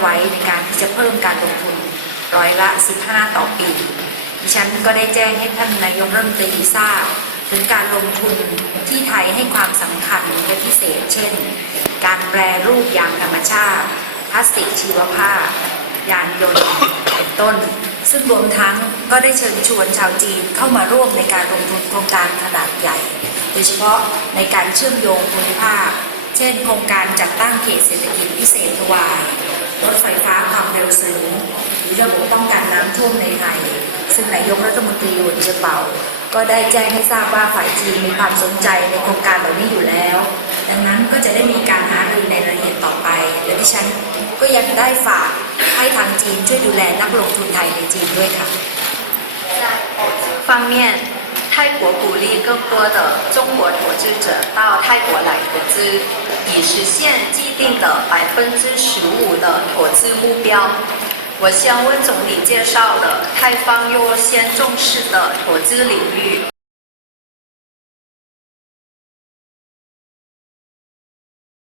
ไว้ในการที่จะเพิ่มการลงทุนร้อยละ 15 ต่อปี ดิฉันก็ได้แจ้งให้ท่านนายกรัฐมนตรีทราบ ถึงการลงทุนที่ไทยให้ความสำคัญเป็นพิเศษ เช่น การแปรรูปยางธรรมชาติพลาสติกชีวภาพ ยานยนต์เป็นต้น ซึ่งรวมทั้งก็ได้เชิญชวนชาวจีนเข้ามาร่วมในการลงทุนโครงการขนาดใหญ่ โดยเฉพาะในการเชื่อมโยงภูมิภาค เช่น โครงการจัดตั้งเขตเศรษฐกิจพิเศษทวายรถไฟฟ้าความเร็วสูง ห รือระบบป้องกันน้ำท่วมในไทย ซึ่งนายกรัฐมนตรีหวนเจียเปา ก็ได้แจ้งให้ทราบว่าฝ่ายจีนมีความสนใจในโครงการเหล่านี้อยู่แล้ว ดังนั้นก็จะได้มีการหารือในรายละเอียดต่อไป และดิฉันก็ยังได้ฝากให้ทางจีนช่วยดูแลนักลงทุนไทยในจีนด้วยค่ะ 方面，泰国鼓励更多的中国投资者到泰国来投资，以实现既定的百分之十五的投资目标。 我向温总理介绍了泰方优先重视的投资领域，